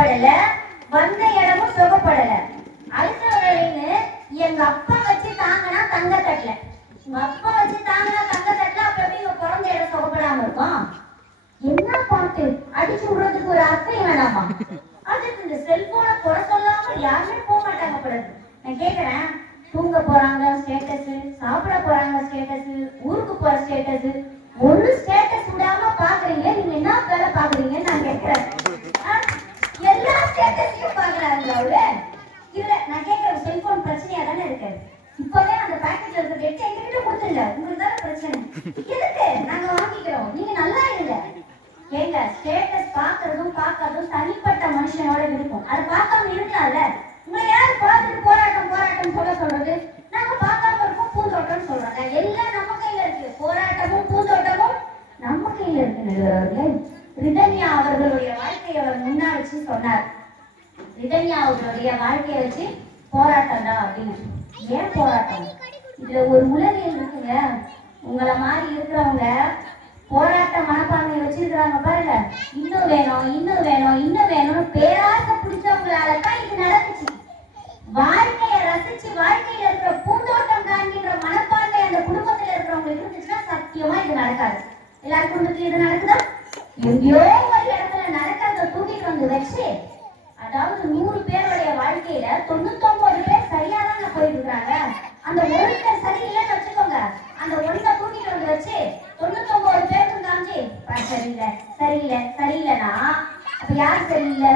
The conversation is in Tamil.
சுகப்படல, வந்த இடமும் சுகப்படல. அடுத்தவரைன்னு எங்க அப்பா வச்சு தாங்கினா தங்க தட்டல. உங்க அப்பா வச்சு தாங்கினா தங்க தட்டல, அப்ப எப்படி உங்க பிறந்த இடம் சுகப்படாம இருக்கும்? என்ன பாட்டு அடிச்சு விடுறதுக்கு ஒரு அர்த்தம் வேணாமா? அதுக்கு இந்த செல்போனை குறை சொல்லாம யாருமே போக மாட்டாங்க படுது. நான் கேக்குறேன், தூங்க போறாங்க ஸ்டேட்டஸ், சாப்பிட போறாங்க ஸ்டேட்டஸ், ஊருக்கு போற ஸ்டேட்டஸ், ஒரு ஸ்டேட்டஸ் விடாம பாக்குறீங்க. நீங்க என்ன வேலை பாக்குறீங்கன்னு நான் கேட்கிறேன். எல்லா ஸ்டேட்டஸையும் பாக்குறாங்க அவரு. இதுல நான் கேட்கிற செல்போன் பிரச்சனையா தானே இருக்கு. இப்பவே அந்த பேக்கெட்ல இருக்கிற எடுத்து எங்ககிட்ட கொடுத்துருங்க. உங்களுக்கு தானே பிரச்சனை. எதுக்கு நாங்க வாங்கிக்கிறோம், நீங்க நல்லா இருங்க. ஏங்க ஸ்டேட்டஸ் பாக்குறதும் பார்க்காததும் தனிப்பட்ட மனுஷனோட விருப்பம். அதை பார்க்காம இருக்கலாம்ல. உங்களை யாரு பார்த்துட்டு போராட்டம் போராட்டம் சொல்றது? நாங்க பார்க்காம இருக்கோம், பூந்தோட்டம் சொல்றாங்க. எல்லாம் நம்ம கையில இருக்கு. போராட்டமும் பூந்தோட்டமும் நம்ம கையில இருக்கு. நடுவர்களே, ரிதன்யா அவர்களுடைய வாழ்க்கையை அவர் முன்னா வச்சு சொன்னார். ரிதன்யா அவர்களுடைய வாழ்க்கையை வச்சு போராட்டம் தான் அப்படின்னு. ஏன் போராட்டம்? இதுல ஒரு உளவியல் இருக்குங்க. உங்களை மாதிரி இருக்கிறவங்க போராட்ட மனப்பான்மை வச்சிருக்கிறாங்க பாருங்க. இன்னும் வேணும், இன்னும் வேணும், இன்னும் வேணும்னு பேராசை பிடிச்சவங்களால தான் இது நடந்துச்சு. வாழ்க்கையை ரசிச்சு வாழ்க்கையில இருக்கிற பூந்தோட்டம் காண்கின்ற மனப்பான்மை அந்த குடும்பத்துல இருக்கிறவங்களுக்கு இருந்துச்சுன்னா சத்தியமா இது நடக்காது. எல்லாரும் குடும்பத்துல இது நடக்குதா? எங்கேயோ ஒரு இடத்துல நடக்கிறத தூக்கிட்டு வந்து வச்சு, அதாவது 100 பேருடைய வாழ்க்கையில 99 பேர் சரியாதான் போயிட்டு இருக்காங்க. அந்த ஒரு பேர் சரியில்லைன்னு வச்சுக்கோங்க. அந்த ஒன்றை தூக்கிட்டு வந்து வச்சு 99 பேருக்கும் காமிச்சு சரியில்லை சரியில்லை சரியில்லைன்னா அப்ப யார் சரியில்லை?